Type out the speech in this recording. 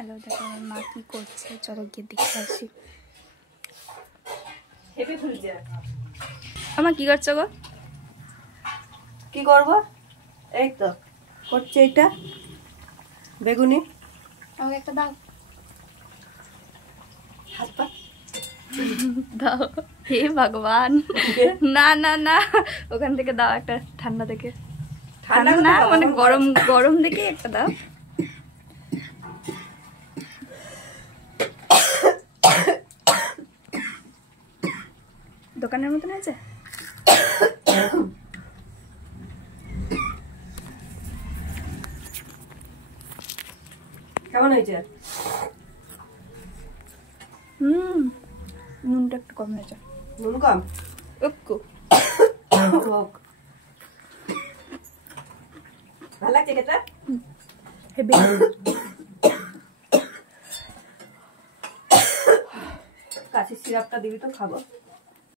Hello, দেখো আমার মা কি করছে, চলো গিয়ে দেখে আসি। আমার কি করছো গো? কি করবো? এই তো করছে এটা বেগুনি। আমাকে একটা দাও। হাত পা দাও। হে ভগবান, না না না, ওখান থেকে দাও একটা, ঠান্ডা থেকে। ঠান্ডা না মানে গরম গরম দেখে একটা দাও। দোকানের মতন আছে। কেমন হয়েছে? নুনটা একটু কম হয়েছে। নুন কম? একটু। ভালো লাগছে খেতে? হেভি। কাশির সিরাপটা দিবি তো খাবো।